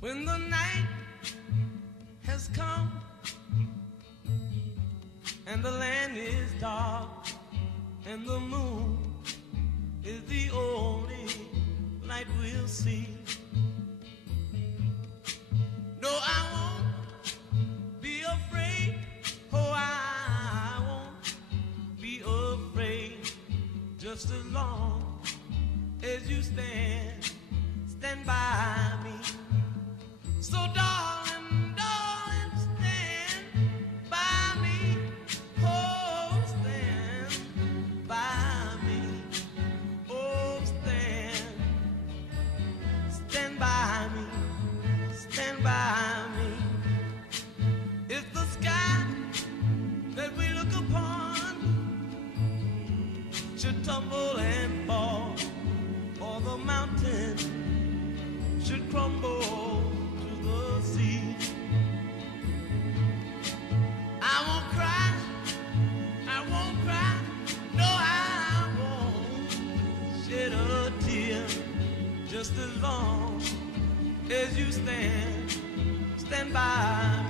When the night has come and the land is dark and the moon is the only light we'll see. No, I won't be afraid. Oh, I won't be afraid. Just as long as you stand by me. So darling, darling, stand by me. Oh, stand by me. Oh, stand by me. Stand by me. It's the sky that we look upon should tumble and fall, or the mountain should crumble to the sea. I won't cry, no, I won't shed a tear, just as long as you stand by me.